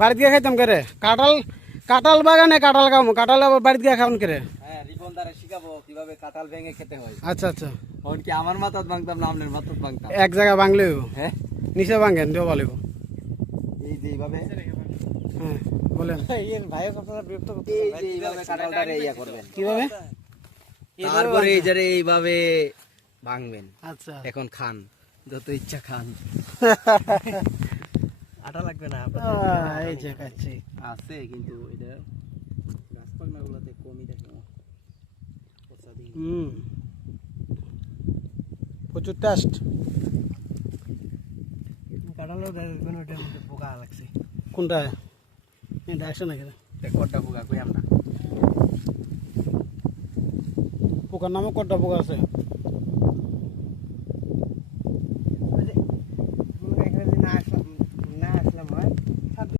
বাড়িতে গিয়ে খাইতাম করে কাঁঠাল কাঁঠাল বাগানে কাঁঠাল খাবো কাঁঠাল আবার বাড়িতে গিয়ে খাওয়ান করে হ্যাঁ রিপন দ্বারা শিখাবো কিভাবে কাঁঠাল ভেঙে খেতে হয়। আচ্ছা আচ্ছা এখন কি আমার মাথাত ভাঙতাম না আপনার মাথাত ভাঙতাম? এক জায়গায় ভাঙলেও হ্যাঁ নিচে ভাঙেন দেওয়া বলে এই যে এইভাবে হ্যাঁ বলেন এর ভাইয়ের কথা বিরক্ত করতে এই যে এইভাবে কাঁঠালটারে ইয়া করবেন কিভাবে তারপরে এই যে এইভাবে ভাঙবেন। আচ্ছা এখন খান যত ইচ্ছা খান। আটা লাগবে না এই যে খাচ্ছি আছে কিন্তু এটা গাছপালাগুলোতে কমই দেখে প্রচুর টেস্ট কাঁঠালের মধ্যে পোকা লাগছে। কোনটা এটা আসে নাকি কড্ডা পোকা কই আমরা পোকার নামে কটা পোকা আছে